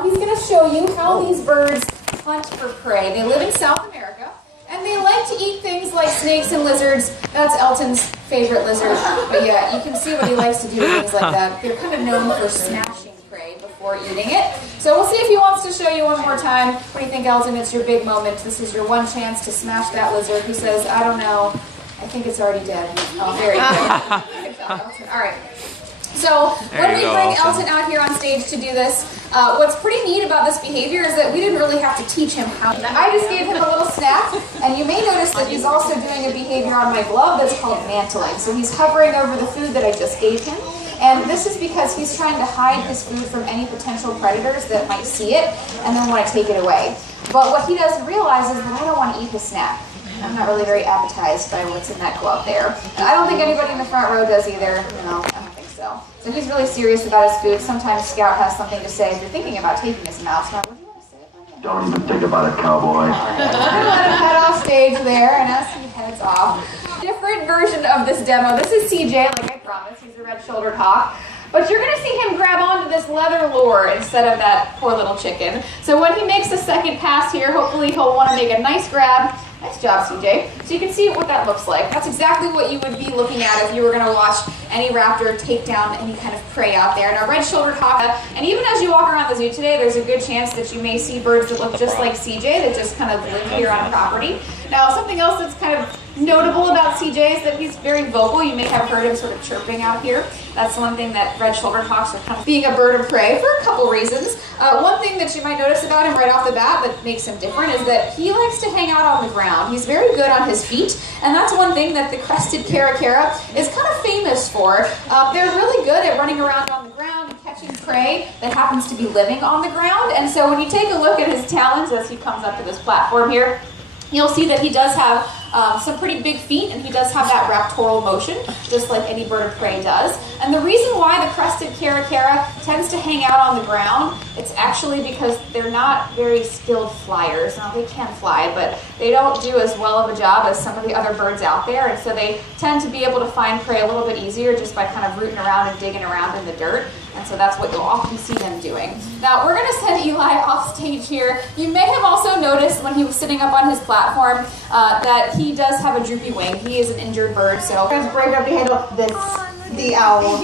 He's going to show you how these birds hunt for prey. They live in South America, and they like to eat things like snakes and lizards. That's Elton's favorite lizard. But yeah, you can see what he likes to do with things like that. They're kind of known for smashing prey before eating it. So we'll see if he wants to show you one more time. What do you think, Elton? It's your big moment. This is your one chance to smash that lizard. He says, I don't know. I think it's already dead. Oh, very good. Good job, Elton. All right. So when we bring Elton out here on stage to do this, what's pretty neat about this behavior is that we didn't really have to teach him how. I just gave him a little snack, and you may notice that he's also doing a behavior on my glove that's called mantling. So he's hovering over the food that I just gave him, and this is because he's trying to hide his food from any potential predators that might see it and then want to take it away. But what he doesn't realize is that I don't want to eat his snack. I'm not really very appetized by what's in that glove there. And I don't think anybody in the front row does either. No, I don't think so. So he's really serious about his food. Sometimes Scout has something to say if you're thinking about taking his mouse. Now, what do you want to say about it? Don't even think about it, cowboy. I'm going to let him head off stage there, and as he heads off. Different version of this demo. This is CJ, like I promised. He's a red-shouldered hawk. But you're going to see him grab onto this leather lure instead of that poor little chicken. So when he makes the second pass here, hopefully he'll want to make a nice grab. Nice job, CJ. So you can see what that looks like. That's exactly what you would be looking at if you were going to watch any raptor take down any kind of prey out there. Now, red-shouldered hawk, and even as you walk around the zoo today, there's a good chance that you may see birds that look just like CJ that just kind of live here on property. Now, something else that's kind of notable about CJ is that he's very vocal. You may have heard him sort of chirping out here. That's one thing that red-shouldered hawks are kind of being a bird of prey for a couple reasons. One thing that you might notice about him right off the bat that makes him different is that he likes to hang out on the ground. He's very good on his feet, and that's one thing that the crested caracara is kind of famous for. They're really good at running around on the ground and catching prey that happens to be living on the ground. And so when you take a look at his talons as he comes up to this platform here, you'll see that he does have some pretty big feet, and he does have that raptoral motion, just like any bird of prey does. And the reason why the crested caracara tends to hang out on the ground, it's actually because they're not very skilled flyers. Now, they can fly, but they don't do as well of a job as some of the other birds out there, and so they tend to be able to find prey a little bit easier just by kind of rooting around and digging around in the dirt. And so that's what you'll often see them doing. Now, we're going to send Eli off stage here. You may have also noticed when he was sitting up on his platform that he does have a droopy wing. He is an injured bird, so I'm going to break up the handle of this, the owl.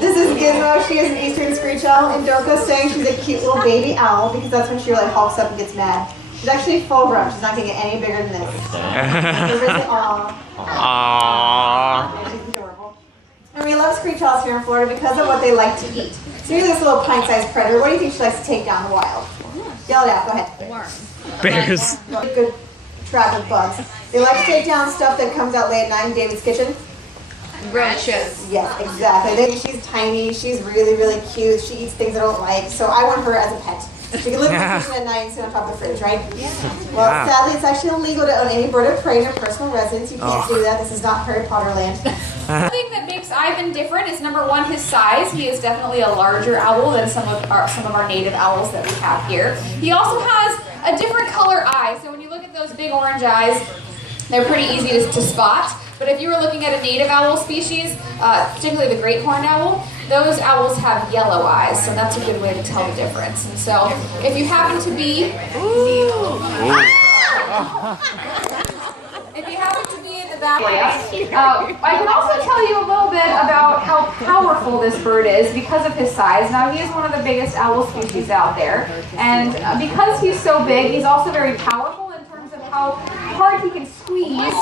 This is Gizmo. She is an eastern screech owl, and Dorco's saying she's a cute little baby owl because that's when she like hulks up and gets mad. She's actually full grown. She's not going to get any bigger than this. Aww. She's adorable. And we love screech owls here in Florida because of what they like to eat. So here's this little pint-sized predator. What do you think she likes to take down in the wild? Yell it out. Go ahead. Worms. Bears. Good trap of bugs. They like to take down stuff that comes out late at night in David's kitchen. Roaches. Yes, exactly. She's tiny. She's really, really cute. She eats things I don't like. So I want her as a pet. She can live in the kitchen at night and sit on top of the fridge, right? Yeah. Well, sadly, it's actually illegal to own any bird of prey in your personal residence. You can't do that. This is not Harry Potter land. One thing that makes Ivan different is, number one, his size. He is definitely a larger owl than some of our native owls that we have here. He also has a different color eye. So when you look at those big orange eyes, they're pretty easy to spot. But if you were looking at a native owl species, particularly the great horned owl, those owls have yellow eyes, so that's a good way to tell the difference. And so, if you happen to be, in the back, I can also tell you a little bit about how powerful this bird is because of his size. Now, he is one of the biggest owl species out there, and because he's so big, he's also very powerful in terms of how hard he can squeeze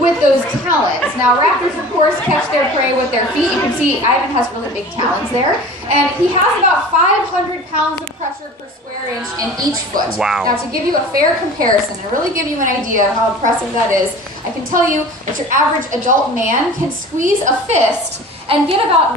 with those talons. Now, raptors, of course, catch their prey with their feet. You can see Ivan has really big talons there. And he has about 500 pounds of pressure per square inch in each foot. Wow. Now, to give you a fair comparison and really give you an idea of how impressive that is, I can tell you that your average adult man can squeeze a fist and get about